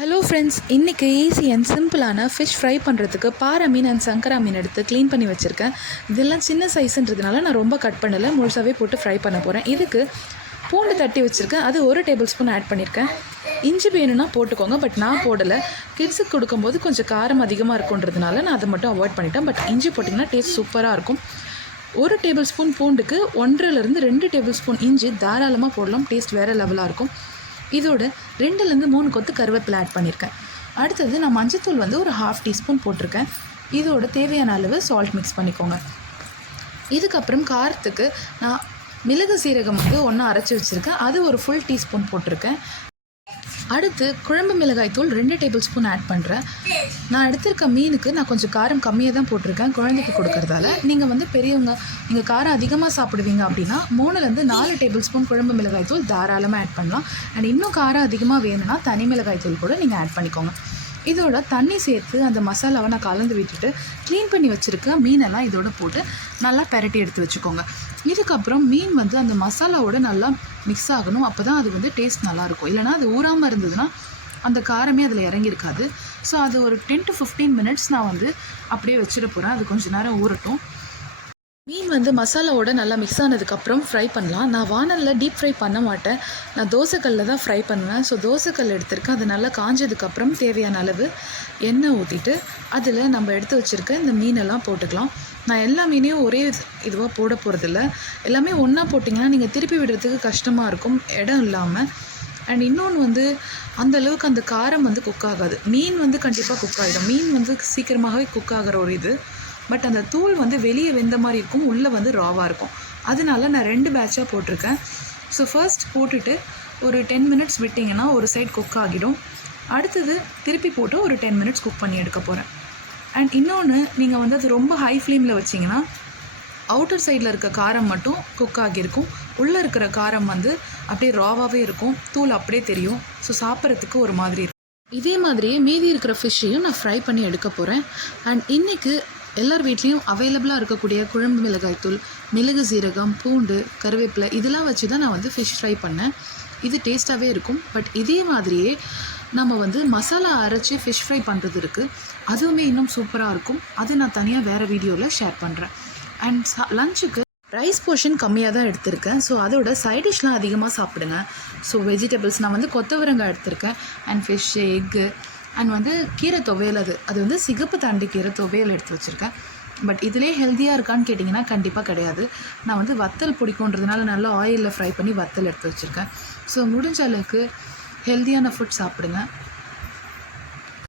Hello friends, இன்றைக்கி easy and சிம்பிளான fish fry பண்ணுறதுக்கு பாறை மீன் அண்ட் சங்கரா மீன் எடுத்து க்ளீன் பண்ணி வச்சுருக்கேன். இதெல்லாம் சின்ன சைஸுன்றதுனால நான் ரொம்ப கட் பண்ணலை, முழுசாகவே போட்டு ஃப்ரை பண்ண போகிறேன். இதுக்கு பூண்டு தட்டி வச்சுருக்கேன், அது 1 டேபிள் ஸ்பூன் ஆட் பண்ணியிருக்கேன். இஞ்சி வேணும்னா போட்டுக்கோங்க, பட் நான் போடலை. கிட்ஸுக்கு கொடுக்கும்போது கொஞ்சம் காரம் அதிகமாக இருக்குன்றதுனால நான் அதை மட்டும் அவாய்ட் பண்ணிட்டேன். பட் இஞ்சி போட்டிங்கன்னா டேஸ்ட் சூப்பராக இருக்கும். 1 டேபிள் ஸ்பூன் பூண்டுக்கு 1.5 2 டேபிள் ஸ்பூன் இஞ்சி தாராளமாக போடலாம், டேஸ்ட் வேறு லெவலாக இருக்கும். இதோட 2 3 கொத்து கருவேப்பிலை ஆட் பண்ணியிருக்கேன். அடுத்தது நான் மஞ்சத்தூள் ஒரு 1/2 டீஸ்பூன் போட்டிருக்கேன். இதோட தேவையான அளவு சால்ட் மிக்ஸ் பண்ணிக்கோங்க. இதுக்கப்புறம் காரத்துக்கு நான் மிளகு சீரகம் ஒன்றா அரைச்சி வச்சுருக்கேன், அது ஒரு ஃபுல் டீஸ்பூன் போட்டிருக்கேன். அடுத்து குழம்பு மிளகாய் தூள் 2 டேபிள் ஸ்பூன் ஆட் பண்ணுறேன். நான் எடுத்திருக்க மீனுக்கு நான் கொஞ்சம் காரம் கம்மியாக தான் போட்டிருக்கேன், குழந்தைக்கு கொடுக்கறதால. நீங்கள் பெரியவங்க, நீங்கள் காரம் அதிகமாக சாப்பிடுவீங்க அப்படின்னா 3-4 டேபிள் ஸ்பூன் குழம்பு மிளகாய் தூள் தாராளமாக ஆட் பண்ணலாம். அண்ட் இன்னும் காரம் அதிகமாக வேணும்னா தனி மிளகாய் தூள் கூட நீங்கள் ஆட் பண்ணிக்கோங்க. இதோட தண்ணி சேர்த்து அந்த மசாலாவை நான் கலந்து விட்டுட்டு க்ளீன் பண்ணி வச்சுருக்க மீனெல்லாம் இதோட போட்டு நல்லா பெரட்டி எடுத்து வச்சுக்கோங்க. இதுக்கப்புறம் மீன் அந்த மசாலாவோட நல்லா மிக்ஸ் ஆகணும், அப்போ தான் அது டேஸ்ட் நல்லாயிருக்கும். இல்லைனா அது ஊறாமல் இருந்ததுன்னா அந்த காரமே அதில் இறங்கியிருக்காது. ஸோ அது ஒரு 10 to 15 மினிட்ஸ் நான் அப்படியே வச்சிட போகிறேன். அது கொஞ்சம் நேரம் ஊறட்டும். மீன் மசாலாவோட நல்லா மிக்ஸ் ஆனதுக்கப்புறம் ஃப்ரை பண்ணலாம். நான் வானலில் டீப் ஃப்ரை பண்ண மாட்டேன், நான் தோசைக்கல்லில் தான் ஃப்ரை பண்ணுவேன். ஸோ தோசைக்கல் எடுத்திருக்கேன், அது நல்லா காஞ்சதுக்கப்புறம் தேவையான அளவு எண்ணெய் ஊற்றிட்டு அதில் நம்ம எடுத்து வச்சுருக்க இந்த மீனெல்லாம் போட்டுக்கலாம். நான் எல்லா மீனையும் ஒரே இதுவாக போட போகிறதில்ல, எல்லாமே ஒன்றா போட்டிங்கன்னா நீங்கள் திருப்பி விடுறதுக்கு கஷ்டமாக இருக்கும், இடம் இல்லாமல். அண்ட் இன்னொன்று அந்தளவுக்கு அந்த காரம் குக் ஆகாது. மீன் கண்டிப்பாக குக் ஆகிடும். மீன் சீக்கிரமாகவே குக் ஆகிற ஒரு இது. பட் அந்த தூள் வெளியே வெந்த மாதிரி இருக்கும், உள்ளே ராவாக இருக்கும். அதனால நான் 2 பேட்சாக போட்டிருக்கேன். ஸோ ஃபர்ஸ்ட் போட்டுட்டு ஒரு 10 மினிட்ஸ் விட்டிங்கன்னா ஒரு சைட் குக் ஆகிடும். அடுத்தது திருப்பி போட்டு ஒரு 10 மினிட்ஸ் குக் பண்ணி எடுக்க போகிறேன். அண்ட் இன்னொன்று, நீங்கள் அது ரொம்ப ஹை ஃப்ளேமில் வச்சிங்கன்னா அவுட்டர் சைடில் இருக்க காரம் மட்டும் குக் ஆகியிருக்கும், உள்ளே இருக்கிற காரம் அப்படியே ராவாகவே இருக்கும், தூள் அப்படியே தெரியும். ஸோ சாப்பிட்றதுக்கு ஒரு மாதிரி இருக்கும். இதே மாதிரியே மீதி இருக்கிற ஃபிஷ்ஷையும் நான் ஃப்ரை பண்ணி எடுக்க போகிறேன். அண்ட் இன்றைக்கி எல்லார் வீட்லேயும் அவைலபிளாக இருக்கக்கூடிய குழம்பு மிளகாய் தூள், மிளகு சீரகம், பூண்டு, கருவேப்பிலை இதெல்லாம் வச்சு தான் நான் ஃபிஷ் ஃப்ரை பண்ணேன். இது டேஸ்ட்டாகவே இருக்கும். பட் இதே மாதிரியே நம்ம மசாலா அரைச்சி ஃபிஷ் ஃப்ரை பண்ணுறது இருக்குது, அதுவுமே இன்னும் சூப்பராக இருக்கும். அது நான் தனியாக வேறு வீடியோவில் ஷேர் பண்ணுறேன். அண்ட் லஞ்சுக்கு ரைஸ் போர்ஷன் கம்மியாக தான் எடுத்திருக்கேன். ஸோ அதோட சைட் டிஷ்லாம் அதிகமாக சாப்பிடுங்க. ஸோ வெஜிடபிள்ஸ் நான் கொத்தவரங்காய் எடுத்திருக்கேன், அண்ட் ஃபிஷ், எக்கு, அண்ட் கீரை துவையல், அது சிகப்பு தண்டு கீரை துவையல் எடுத்து வச்சுருக்கேன். பட் இதிலே ஹெல்த்தியாக இருக்கான்னு கேட்டிங்கன்னா கண்டிப்பாக கிடையாது. நான் வத்தல் பிடிக்குன்றதுனால நல்லா ஆயிலில் ஃப்ரை பண்ணி வத்தல் எடுத்து வச்சுருக்கேன். ஸோ முடிஞ்ச அளவுக்கு ஹெல்த்தியான ஃபுட் சாப்பிடுங்க.